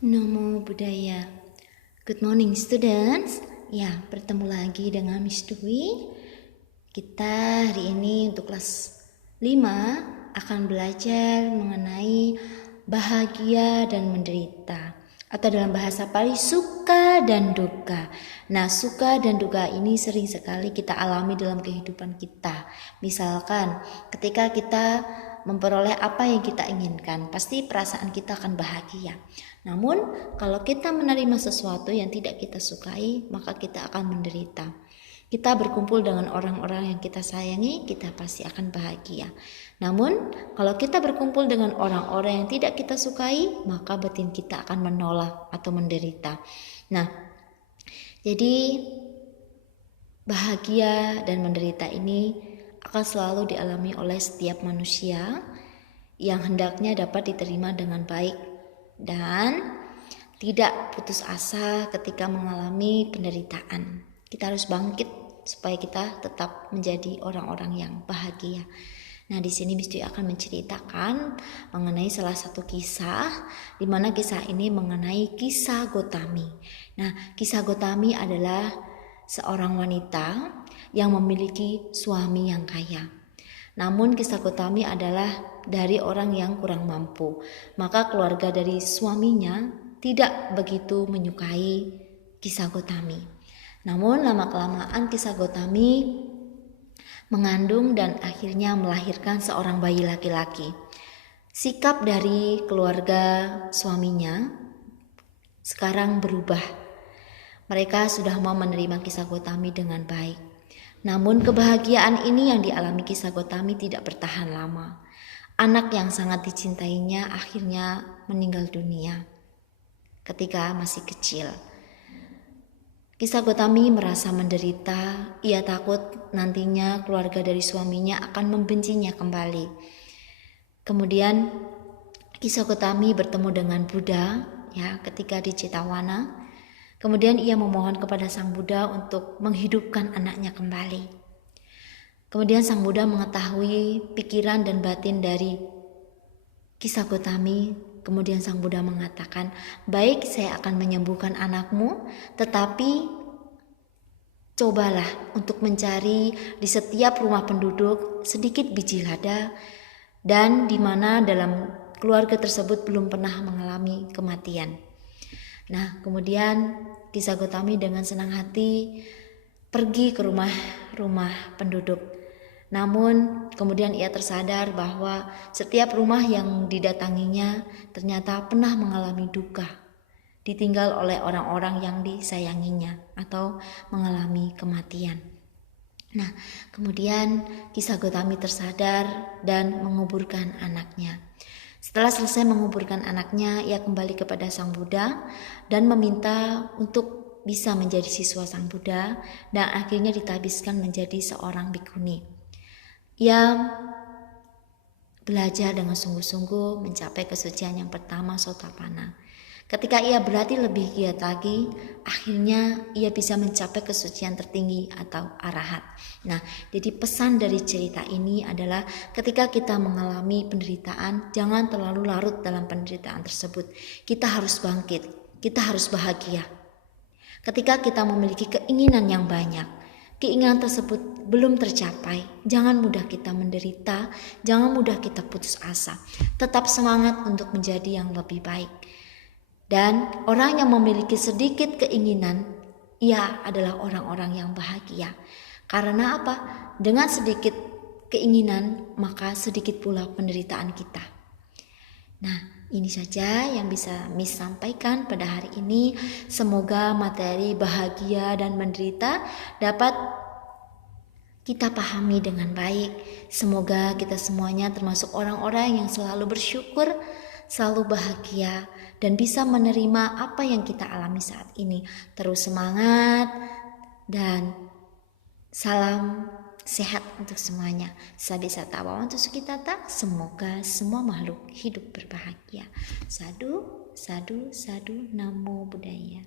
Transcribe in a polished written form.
Namo Buddhaya. Good morning students. Ya, bertemu lagi dengan Miss Dwi. Kita hari ini untuk kelas 5 akan belajar mengenai bahagia dan menderita, atau dalam bahasa Pali suka dan duka. Nah, suka dan duka ini sering sekali kita alami dalam kehidupan kita. Misalkan ketika kita memperoleh apa yang kita inginkan, pasti perasaan kita akan bahagia. Namun, kalau kita menerima sesuatu yang tidak kita sukai, maka kita akan menderita. Kita berkumpul dengan orang-orang yang kita sayangi, kita pasti akan bahagia. Namun, kalau kita berkumpul dengan orang-orang yang tidak kita sukai, maka batin kita akan menolak atau menderita. Nah, jadi bahagia dan menderita ini akan selalu dialami oleh setiap manusia yang hendaknya dapat diterima dengan baik dan tidak putus asa ketika mengalami penderitaan. Kita harus bangkit supaya kita tetap menjadi orang-orang yang bahagia. Nah, di sini Miss Dwi akan menceritakan mengenai salah satu kisah, di mana kisah ini mengenai kisah Gotami. Nah, kisah Gotami adalah seorang wanita yang memiliki suami yang kaya. Namun kisah Gotami adalah dari orang yang kurang mampu. Maka keluarga dari suaminya tidak begitu menyukai kisah Gotami. Namun lama-kelamaan kisah Gotami mengandung dan akhirnya melahirkan seorang bayi laki-laki. Sikap dari keluarga suaminya sekarang berubah. Mereka sudah mau menerima kisah Gotami dengan baik. Namun kebahagiaan ini yang dialami kisah Gotami tidak bertahan lama. Anak yang sangat dicintainya akhirnya meninggal dunia ketika masih kecil. Kisah Gotami merasa menderita. Ia takut nantinya keluarga dari suaminya akan membencinya kembali. Kemudian kisah Gotami bertemu dengan Buddha ketika di Cetawana. Kemudian ia memohon kepada Sang Buddha untuk menghidupkan anaknya kembali. Kemudian Sang Buddha mengetahui pikiran dan batin dari kisah Gotami. Kemudian Sang Buddha mengatakan, "Baik, saya akan menyembuhkan anakmu, tetapi cobalah untuk mencari di setiap rumah penduduk sedikit biji lada, dan di mana dalam keluarga tersebut belum pernah mengalami kematian." Nah, kemudian kisah Gotami dengan senang hati pergi ke rumah penduduk. Namun kemudian ia tersadar bahwa setiap rumah yang didatanginya ternyata pernah mengalami duka, ditinggal oleh orang-orang yang disayanginya atau mengalami kematian. Nah, kemudian kisah Gotami tersadar dan menguburkan anaknya. Setelah selesai menguburkan anaknya, ia kembali kepada Sang Buddha dan meminta untuk bisa menjadi siswa Sang Buddha dan akhirnya ditabiskan menjadi seorang bhikkhuni. Ia belajar dengan sungguh-sungguh mencapai kesucian yang pertama, Sotapanna. Ketika ia berlatih lebih giat lagi, akhirnya ia bisa mencapai kesucian tertinggi atau arahat. Nah, jadi pesan dari cerita ini adalah ketika kita mengalami penderitaan, jangan terlalu larut dalam penderitaan tersebut. Kita harus bangkit, kita harus bahagia. Ketika kita memiliki keinginan yang banyak, keinginan tersebut belum tercapai, jangan mudah kita menderita, jangan mudah kita putus asa. Tetap semangat untuk menjadi yang lebih baik. Dan orang yang memiliki sedikit keinginan, ia adalah orang-orang yang bahagia. Karena apa? Dengan sedikit keinginan, maka sedikit pula penderitaan kita. Nah, ini saja yang bisa Miss sampaikan pada hari ini. Semoga materi bahagia dan menderita dapat kita pahami dengan baik. Semoga kita semuanya termasuk orang-orang yang selalu bersyukur, selalu bahagia, dan bisa menerima apa yang kita alami saat ini. Terus semangat dan salam sehat untuk semuanya. Sabi satawa untuk sukitata. Semoga semua makhluk hidup berbahagia. Sadu, sadu, sadu. Namo Buddhaya.